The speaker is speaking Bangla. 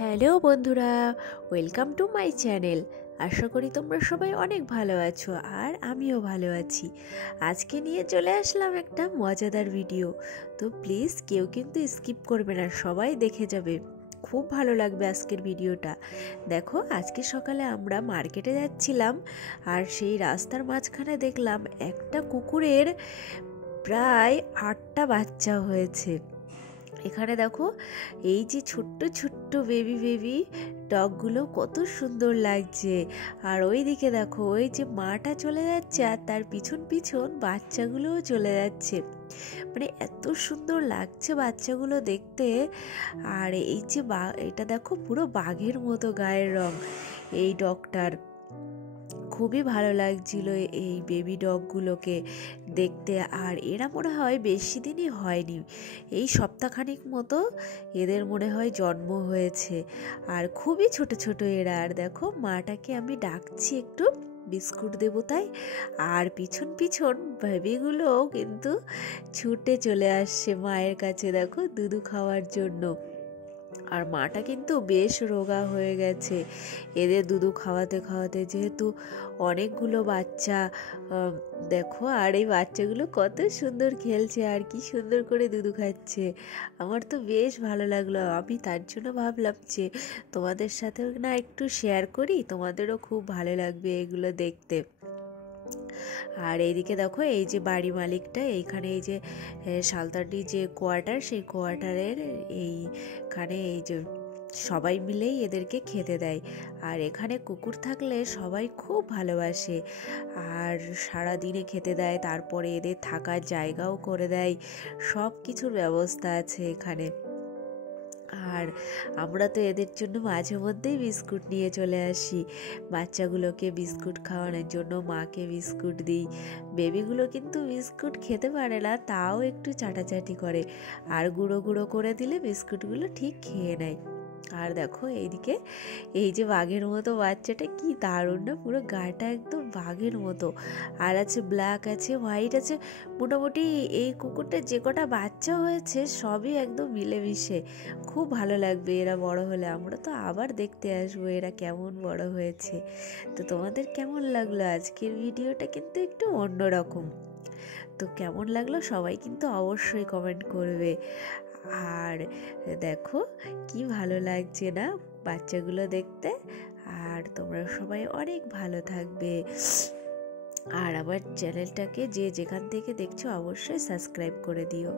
হ্যালো বন্ধুরা, ওয়েলকাম টু মাই চ্যানেল। আশা করি তোমরা সবাই অনেক ভালো আছো আর আমিও ভালো আছি। আজকে নিয়ে চলে আসলাম একটা মজাদার ভিডিও। তো প্লিজ কেউ কিন্তু স্কিপ করবে না, সবাই দেখে যাবে, খুব ভালো লাগবে আজকের ভিডিওটা। দেখো, আজকে সকালে আমরা মার্কেটে যাচ্ছিলাম আর সেই রাস্তার মাঝখানে দেখলাম একটা কুকুরের প্রায় 8টা বাচ্চা হয়েছে। এখানে দেখো, এই যে ছোট্ট ছোট্ট বেবি বেবি ডগগুলো কত সুন্দর লাগছে। আর ওই দিকে দেখো, ওই যে মাটা চলে যাচ্ছে আর তার পিছন পিছন বাচ্চাগুলোও চলে যাচ্ছে। মানে এত সুন্দর লাগছে বাচ্চাগুলো দেখতে। আর এই যে এটা দেখো, পুরো বাঘের মতো গায়ের রং এই ডগটার। খুবই ভালো লাগছিল এই বেবি ডগগুলোকে দেখতে। আর এরা মনে হয় বেশি দিনই হয়নি, এই সপ্তাহখানিক মতো এদের মনে হয় জন্ম হয়েছে। আর খুবই ছোট ছোট এরা। আর দেখো, মাটাকে আমি ডাকছি একটু বিস্কুট দেবো তাই। আর পিছন পিছন বেবিগুলোও কিন্তু ছুটে চলে আসছে মায়ের কাছে, দেখো, দুধু খাওয়ার জন্য। আর মাটা কিন্তু বেশ রোগা হয়ে গেছে এদের দুধু খাওয়াতে খাওয়াতে, যেহেতু অনেকগুলো বাচ্চা। দেখো, আর এই বাচ্চাগুলো কত সুন্দর খেলছে আর কি সুন্দর করে দুধু খাচ্ছে। আমার তো বেশ ভালো লাগলো। আমি তার জন্য ভাবলাম যে তোমাদের সাথেও না একটু শেয়ার করি, তোমাদেরও খুব ভালো লাগবে এগুলো দেখতে। আর এইদিকে দেখো, এই যে বাড়ি মালিকটা, এইখানে এই যে সালতাটি যে কোয়ার্টার, সেই কোয়ার্টারের এইখানে এই যে সবাই মিলেই এদেরকে খেতে দেয়। আর এখানে কুকুর থাকলে সবাই খুব ভালোবাসে আর সারা দিনে খেতে দেয়, তারপরে এদের থাকার জায়গাও করে দেয়, সব কিছুর ব্যবস্থা আছে এখানে। আর আমরা তো এদের জন্য মাঝে মধ্যেই বিস্কুট নিয়ে চলে আসি, বাচ্চাগুলোকে বিস্কুট খাওয়ানোর জন্য মাকে বিস্কুট দিই। বেবিগুলো কিন্তু বিস্কুট খেতে পারে না, তাও একটু চাটাচাটি করে, আর গুঁড়ো গুঁড়ো করে দিলে বিস্কুটগুলো ঠিক খেয়ে নেয়। আর দেখো এইদিকে, এই যে বাঘের মতো বাচ্চাটা, কি দারুণ না, পুরো গাটা একদম বাঘের মতো। আর আছে ব্ল্যাক, আছে হোয়াইট, আছে মোটামুটি এই কুকুরটার যে কটা বাচ্চা হয়েছে সবই একদম মিলেমিশে। খুব ভালো লাগবে এরা বড় হলে, আমরা তো আবার দেখতে আসবো এরা কেমন বড় হয়েছে। তো তোমাদের কেমন লাগলো আজকের ভিডিওটা? কিন্তু একটু অন্যরকম। তো কেমন লাগলো সবাই কিন্তু অবশ্যই কমেন্ট করবে। আর দেখো, কি ভালো লাগছে না বাচ্চাগুলো দেখতে। আর তোমরা সবাই অনেক ভালো থাকবে। আর আমার চ্যানেলটাকে যে যেখান থেকে দেখছো অবশ্যই সাবস্ক্রাইব করে দিও।